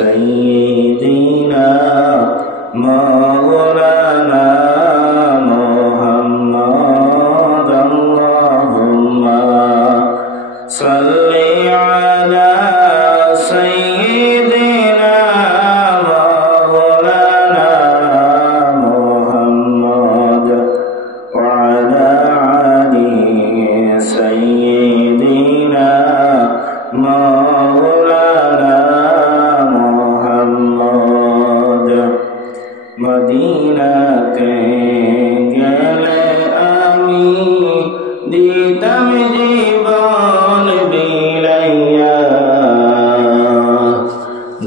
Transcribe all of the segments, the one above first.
سيدنا مولانا محمد اللهم صل على سيدنا مولانا محمد وعلى آل سيدنا مولانا محمد মদিনাতে গেলে আমি দিতাম জীবন বিলাইয়া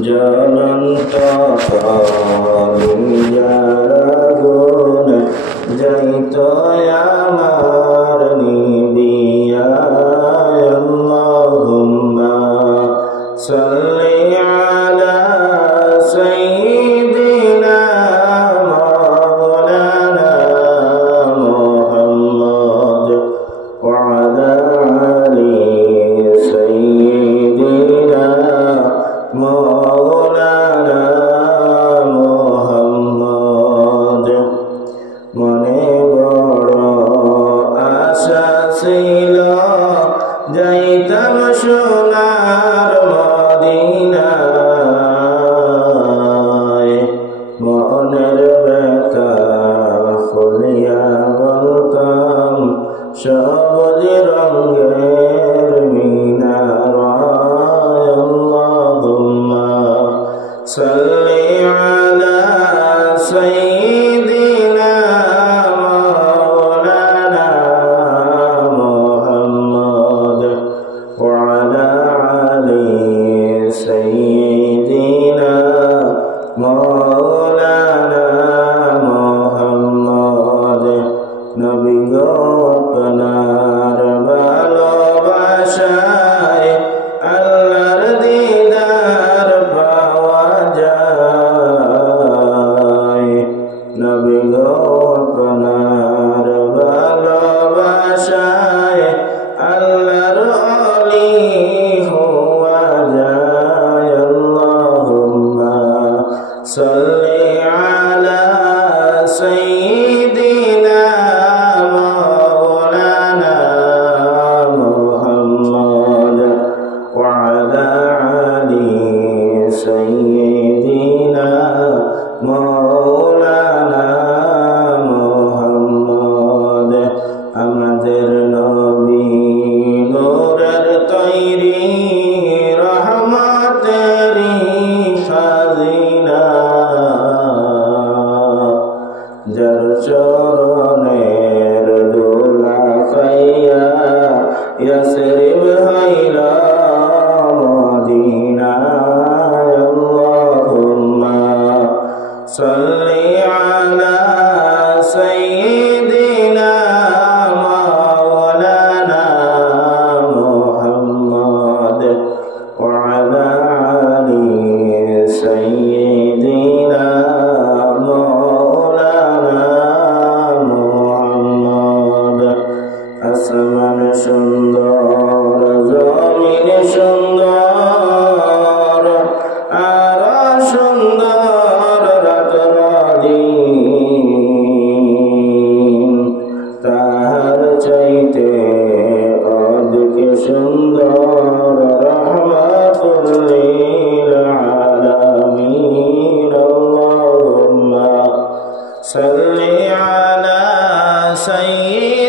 জ্বলন্ত কলিজার আগুন যাইত আমার নিবিয়া আল্লাহুম্মা সাল্লি আলা সাইয়্যিদিনা মাওলানা মুহাম্মদ ওয়া আলা আলি সাইয়্যিদিনা মাওলানা মুহাম্মদ মনে বড় আশা ছিল যাইতাম সোনার মদিনায় মনের ব্যথা খুলিয়া বলতাম সবুজ রঙের মিনারায় আল্লাহুম্মা সাল্লি আলা সাইয়্যিদিনা মাওলানা মুহাম্মদ ওয়া আলা আলি সাইয়্যিদিনা মাওলানা মুহাম্মদ নবী গো আপনার ভালোবাসায় আল্লাহর দিদার পাওয়া যায় নবী গো আপনার ভালোবাসায় আল্লাহর ওলি হওয়া যায় আল্লাহুম্মা সাল্লি আলা সাইয়্যিদিনা মাওলানা মুহাম্মদ ওয়া আলা আলি সাইয়্যিদিনা মাওলানা মুহাম্মদ আমাদের নবী নূরের তৈরি রহমতেরই খাজিনা যার চরণের দোলা খাইয়া ইয়াসরিব হইল মদিনা আল্লাহুম্মা সাল্লি আলা সাইয়্যিদিনা মাওলানা মুহাম্মদ ওয়া আলা আলি সাইয়্যিদিনা মাওলানা মুহাম্মদ আসমান সুন্দর জমিন সুন্দর আর সুন্দর রাতের দিন তাহার চাইতে অধিক সুন্দর রহমাতুল লিল আলামিন আল্লাহুম্মা সাল্লি আলা সাইয়্যিদিনা